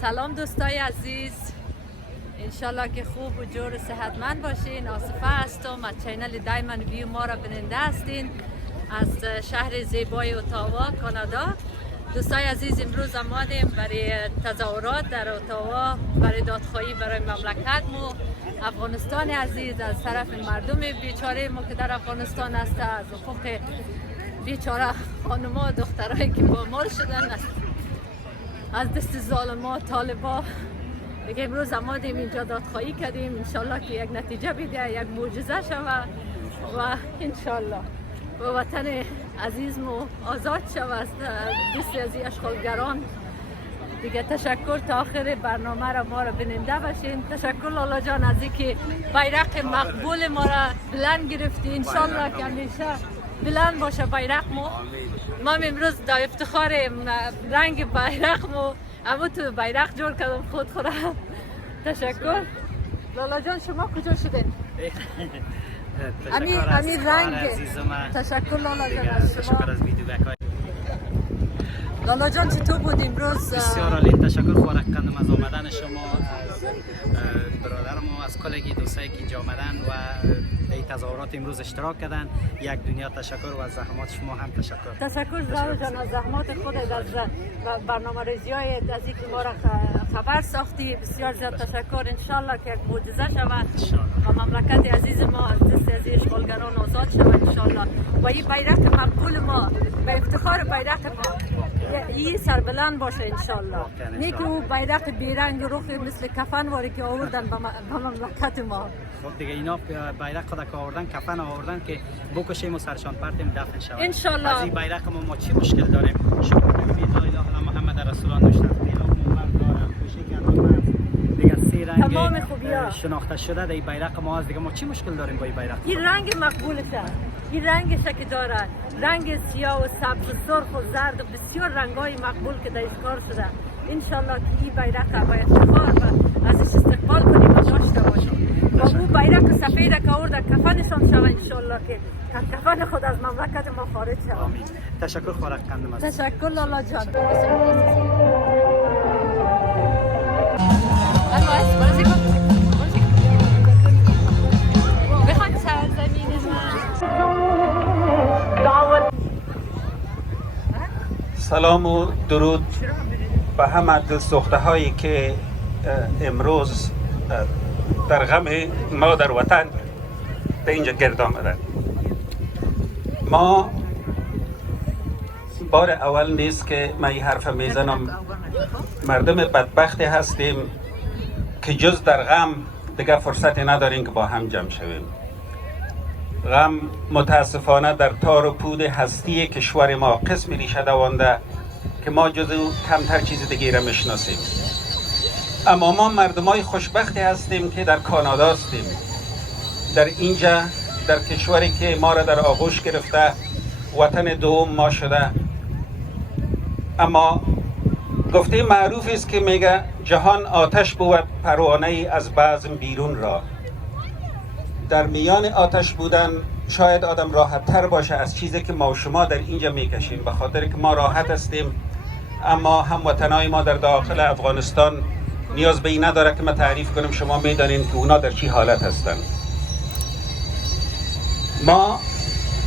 سلام دوستای عزیز، انشالله که خوب و جور و صحتمند باشین. آصفه هستم از چینل دایما ویو ما را بیننده هستین از شهر زیبای اتاوا کانادا. دوستای عزیز، امروز آمدیم برای تظاهرات در اتاوا برای دادخواهی برای مملکتمو افغانستان عزیز از طرف مردم بیچاره ما که در افغانستان هست، از حقوق بیچاره خانما دخترایی که با مال شدن از دست ظالما طالبا. دیگه امروز آمدیم اینجا دادخواهی کردیم، انشالله که یک نتیجه بده، یک معجزه شود و انشالله و وطن عزیزمو آزاد شود از دست از اشغالگران. دیگه تشکر تا آخر برنامه را ما را بیننده باشین. تشکر لالا جان از اینکه بیرق مقبول ما را بلند گرفتی، انشالله که همیشه بلند باشه بیرق ما امروز دا افتخار رنگ بیرق اما تو بیرق جور کردم خود خورم. تشکر لالا جان. شما کجا شدین؟ امیر رنگ. تشکر لالا جان از شما. لالا جان چطور بود امروز؟ بسیار عالی، تشکر خواهر کردم از آمدن شما، برادرم و از کلگی دوستایی که اینجا آمدن و این تظاهرات امروز اشتراک کردن. یک دنیا تشکر و از زحمات شما هم تشکر. تشکر لالا جان از زحمات خودت، از برنامه ریزیای از اینکه ما را خبر ساختی. بسیار زیاد تشکر. انشالله که یک معجزه شود و مملکت عزیز ما از دست از اشغالگران آزاد شود انشالله و این بیرق مقبول ما به افتخار بیرق ما این سربلند باشه انشالله. نه که او بیرق بیرنگ رخ مثل کفن واری که آوردن به مملکت ما. خب دیگه اینا بیرق خود که آوردن، کفن آوردن که بکشیم و سرشان پرتیم دفن شود انشالله. از این بیرق ما چی مشکل داریم؟ شما ببینید لا اله الا محمد رسول الله نوشته تمام خوبی‌ها شناخته شده در این بیرق ما. از دیگه ما چی مشکل داریم با این بیرق؟ این رنگ مقبولشه، این رنگش که داره، رنگ سیاه و سبز و سرخ و زرد و بسیار رنگای مقبول که درش کار شده. انشالله که این بیرق با افتخار و ازش استقبال کنیم و داشته باشیم و او بیرق سفید که آورده کفنشان شود انشالله که کفن خود از مملکت ما خارج شود. آمین. تشکر خواهر کندم از تشکر لالا جان. سلام و درود به همه دلسوخته هایی که امروز در غم ما در وطن به اینجا گرد آمدن. ما بار اول نیست که من این حرف میزنم. مردم بدبختی هستیم که جز در غم دیگه فرصتی نداریم که با هم جمع شویم. غم متاسفانه در تار و پود هستی کشور ما قسمی ریشه دوانده که ما جز او کمتر چیز دیگه را میشناسیم. اما ما مردمای خوشبختی هستیم که در کانادا هستیم، در اینجا در کشوری که ما را در آغوش گرفته، وطن دوم ما شده. اما گفته معروف است که میگه جهان آتش بود پروانه ای از بزم بیرون را. در میان آتش بودن شاید آدم راحت تر باشه از چیزی که ما و شما در اینجا میکشیم، به خاطر که ما راحت هستیم. اما هموطنای ما در داخل افغانستان نیاز به این نداره که من تعریف کنم، شما میدانین که اونا در چی حالت هستن. ما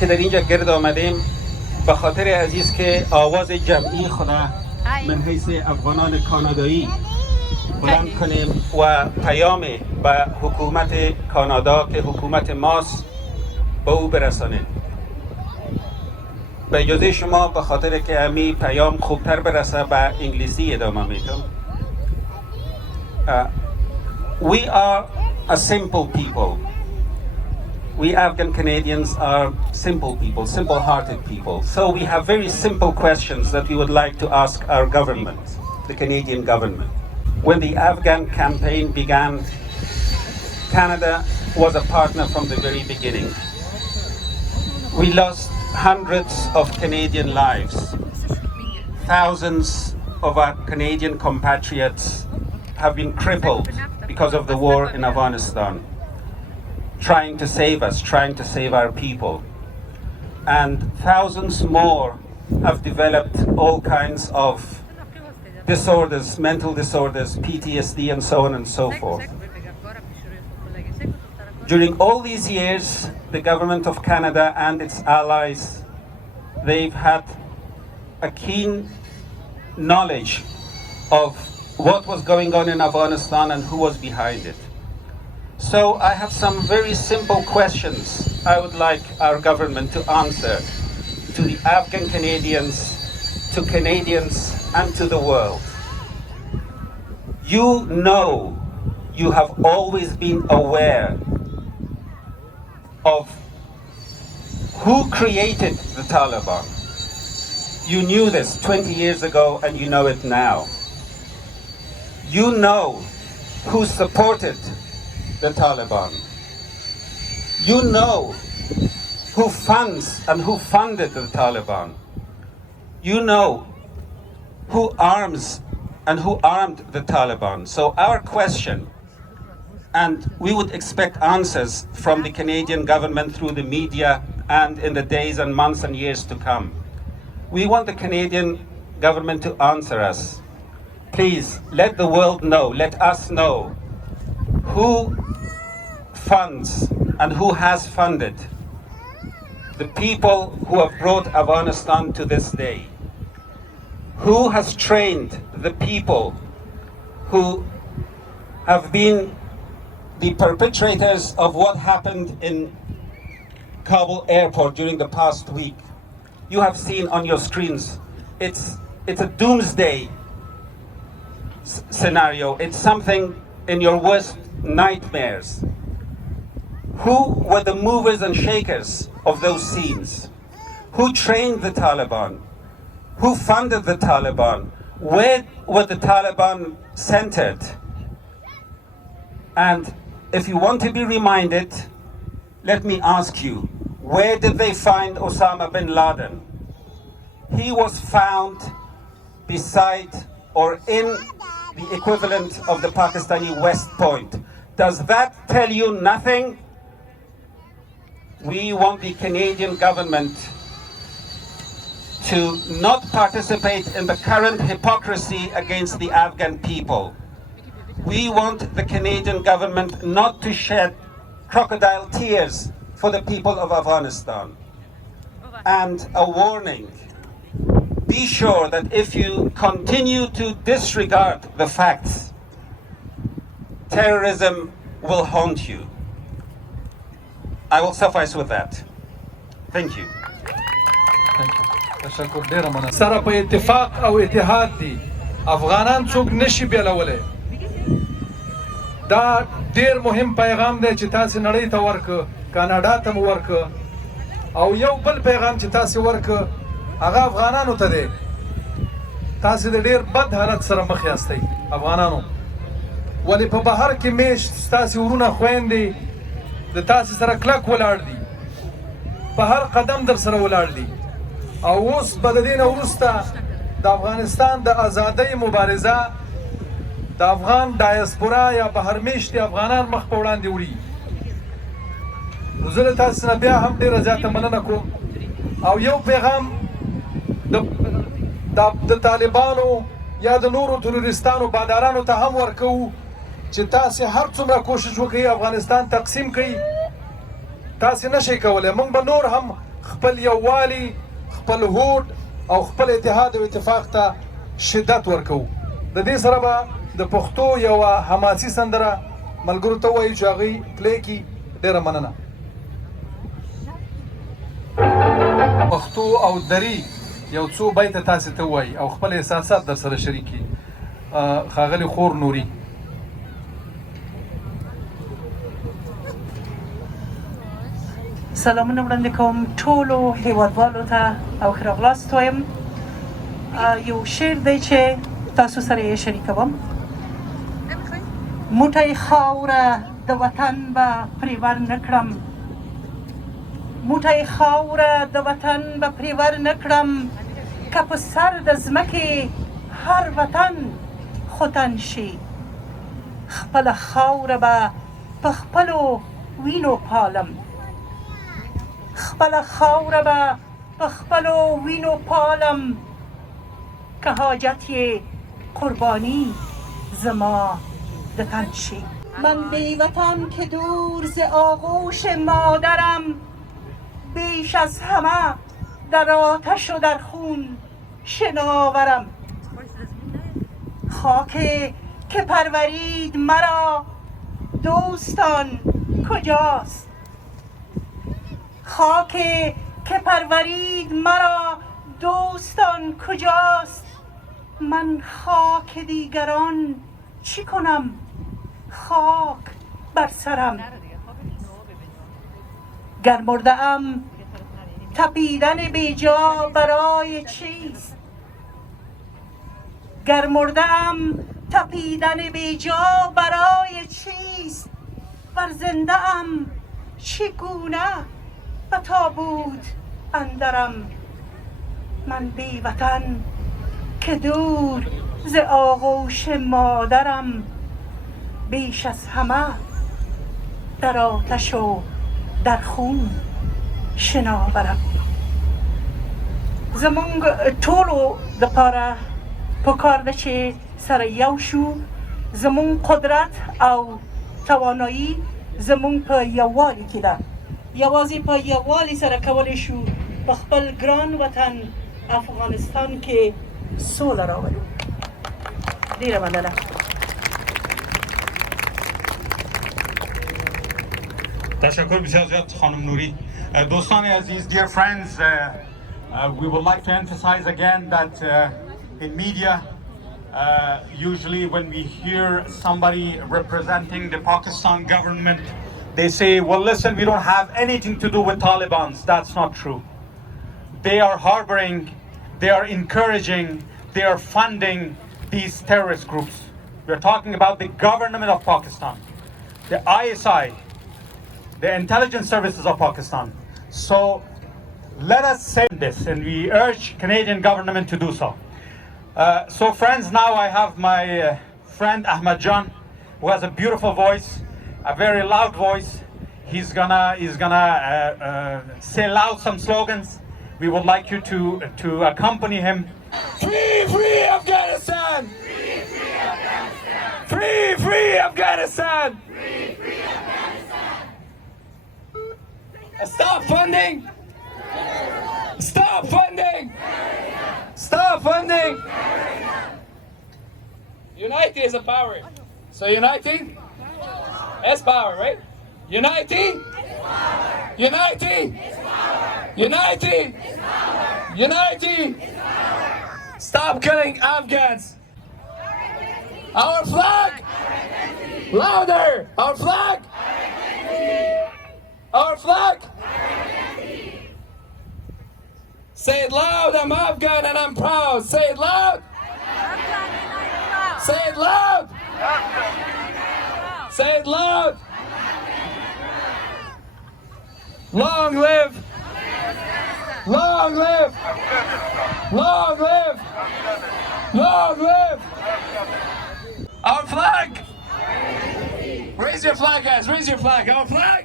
که در اینجا گرد آمدیم به خاطر عزیز که آواز جمعی خدا من حیث افغانان کانادایی بلند کنیم و پیام به حکومت کانادا که حکومت ماست به او برسانیم. به اجازه شما به خاطر که همی پیام خوبتر برسه به انگلیسی ادامه میدم. We are a simple people. We Afghan Canadians are simple people, simple-hearted people. So we have very simple questions that we would like to ask our government, the Canadian government. When the Afghan campaign began, Canada was a partner from the very beginning. We lost hundreds of Canadian lives. Thousands of our Canadian compatriots have been crippled because of the war in Afghanistan, trying to save us, trying to save our people. And thousands more have developed all kinds of disorders, mental disorders, PTSD, and so on and so forth. During all these years, the government of Canada and its allies, they've had a keen knowledge of what was going on in Afghanistan and who was behind it. So I have some very simple questions I would like our government to answer to the Afghan Canadians, to Canadians, and to the world. You know, you have always been aware of who created the Taliban. You knew this 20 years ago and you know it now. You know who supported the Taliban. You know who funds and who funded the Taliban. You know who arms and who armed the Taliban. So our question, and we would expect answers from the Canadian government through the media and in the days and months and years to come. We want the Canadian government to answer us. Please let the world know, let us know who funds and who has funded the people who have brought Afghanistan to this day. Who has trained the people who have been the perpetrators of what happened in Kabul airport during the past week. You have seen on your screens, it's a doomsday scenario. It's something in your worst nightmares. Who were the movers and shakers of those scenes? Who trained the Taliban? Who funded the Taliban? Where were the Taliban centered? And if you want to be reminded, let me ask you, where did they find Osama bin Laden? He was found beside or in the equivalent of the Pakistani West Point. Does that tell you nothing? We want the Canadian government to not participate in the current hypocrisy against the Afghan people. We want the Canadian government not to shed crocodile tears for the people of Afghanistan. And a warning, be sure that if you continue to disregard the facts, terrorism will haunt you. I will suffice with that. Thank you. تشکر ډیره مننه. سره په اتفاق او اتحاد دي افغانان څوک نشي بیلولی. دا ډیر مهم پیغام دی چې تاسو نړۍ ته ورکړه، کاناډا ته مو ورکړه، او یو بل پیغام چې تاسو ورکړه هغه افغانانو ته دی. تاسو د ډیر بد حالت سره مخ یاستئ افغانانو، ولې په بهر کې میشت ستاسو ورونه خویندې د تاسو سره کلک ولاړ دي، په هر قدم در سره ولاړ دي. او اوس به د دې نه وروسته د افغانستان د ازادۍ مبارزه د افغان ډایسپورا یا بهر میشتې افغانان مخ په وړاندې وړي. نو زه له تاسو نه بیا هم ډېره زیاته مننه کوم او یو پیغام د طالبانو یا د نورو تروریستانو بادارانو ته هم ورکوو چې تاسې هر څومره کوشش وکړئ افغانستان تقسیم کړئ، تاسې نشئ کولی. موږ به نور هم خپل یووالي، خپل هوډ او خپل اتحاد او اتفاق ته شدت ورکوو. د دې سره به د پښتو یوه حماسي سندره ملګرو ته ووایو چې هغوی پلی کړي. ډېره مننه. پښتو او دري یو څو بیته تاسې ته ووایي او خپل احساسات در سره شریک کړي. ښاغلي خور نوري. سلامونه وړاندې کوم ټولو هیوادوالو ته او ښه راغلاست وایم. یو شعر دی چې تاسو سره یې شریکوم. موټی خاوره د وطن به پرې ور نه کړم، موټی خاوره د وطن به پرې ور نه کړم، که په سر د ځمکې هر وطن ختن شي، خپله خاوره به په خپلو وینو پالم، خپله خاوره به په خپلو وینو پالم، که حاجت یې قربانی زما دتن شی. من بی وطن که دور ز آغوش مادرم، بیش از همه در آتش و در خون شناورم. خاک که پرورید مرا دوستان کجاست؟ خاک که پرورید مرا دوستان کجاست؟ من خاک دیگران چی کنم؟ خاک بر سرم. گر مرده ام تپیدن بیجا برای چیست؟ گر مرده ام تپیدن بیجا برای چیست؟ ور زنده ام چگونه به تابوت اندرم؟ من بی وطن که دور ز آغوش مادرم، بیش از همه در آتش و در خون شناورم. زمونږ ټولو دپاره پکار ده چې سره یو شو. زمونږ قدرت او توانایی زمونږ په یووالي کې ده. یوازې په یووالي سره کولی شو په خپل ګران وطن افغانستان کې سوله راولو. ډېره مننه. تشکر بسیار زیاد خانم نوری. دوستان عزیز, dear friends, we would like to emphasize again that in media, usually when we hear somebody representing the Pakistan government, they say, well, listen, we don't have anything to do with Taliban. That's not true. They are harboring, they are encouraging, they are funding these terrorist groups. We're talking about the government of Pakistan, the ISI, the intelligence services of Pakistan. So let us say this, and we urge Canadian government to do so. So friends, now I have my friend Ahmed Jan, who has a beautiful voice, a very loud voice. He's gonna say loud some slogans. We would like you to accompany him. Free, free Afghanistan! Free, free Afghanistan! Free, free Afghanistan! Free, free Afghanistan! Stop funding! Stop funding! Stop funding! Unity is a power. So uniting is power, right? Uniting? Uniting? Uniting? Uniting? Stop killing Afghans! Our flag! Louder! Our flag! Our flag! Say it loud, I'm Afghan and I'm proud. Say it loud! Say it loud! Say it loud! Long live! Long live! Long live! Long live! Our flag! Raise your flag, guys! Raise your flag! Our flag!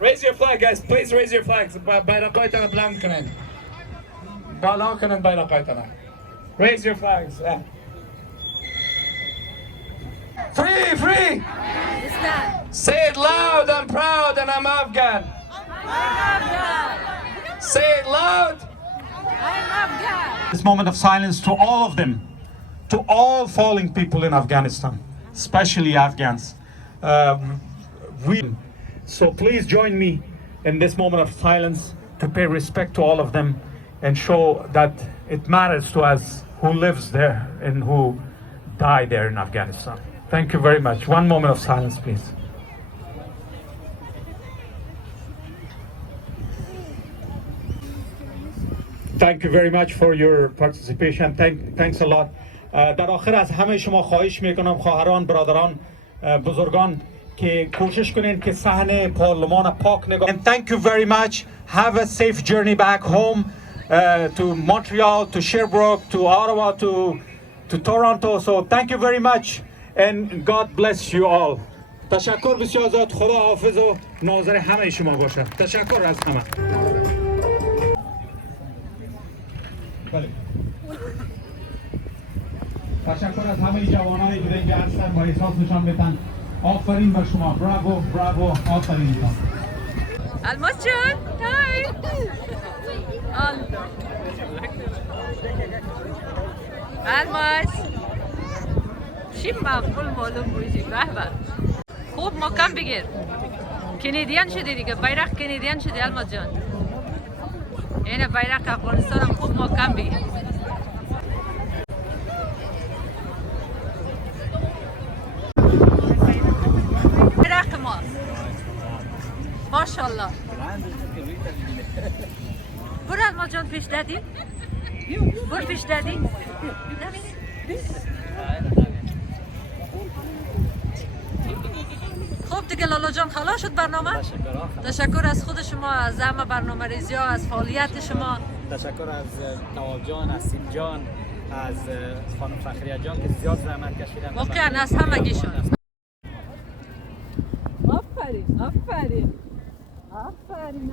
Raise your flag, guys! Please raise your flags. Bayraqaytana بلند کنین. بالا کنین bayraqaytana. Raise your flags. Free, free! Say it loud, I'm proud and I'm Afghan. Say it loud. This moment of silence to all of them, to all fallen people in Afghanistan, especially Afghans. So please join me in this moment of silence to pay respect to all of them and show that it matters to us who lives there and who died there in Afghanistan. Thank you very much. One moment of silence, please. Thank you very much for your participation. Thanks a lot. در آخر از همه شما خواهش میکنم خواهران، برادران، بزرگان که کوشش کنین که صحن پارلمان پاک نگاه. And thank you very much. Have a safe journey back home to Montreal, to Sherbrooke, to Ottawa, to Toronto. So thank you very much and God bless you all. تشکر بسیار زیاد. خدا حافظ و ناظر همه شما باشه. تشکر از همه. بله. تشکر از همه جوانای دیگه که هستن و احساس نشان میدن. آفرین بر شما. براوو براوو. آفرین. الماس جان های الماس چی مفعول معلوم بودی. به به خوب محکم بگیر. کانادیان شدی دیگه. بیرق کانادیان شدی الماس جان. اینه بیرق افغانستان هم خوب محکم بگیر. بیرق ماست ماشاءالله. برو الماس جان پیش دادی. برو پیش دادی. خب دیگه لالا جان خلاص شد برنامه. تشکر از خود شما، از همه برنامه ریزی ها، از فعالیت شما. تشکر از تواب جان، از سیم جان، از خانم فخریه جان که زیاد زحمت کشیدن. واقعا از همگیشون. آفرین آفرین آفرین.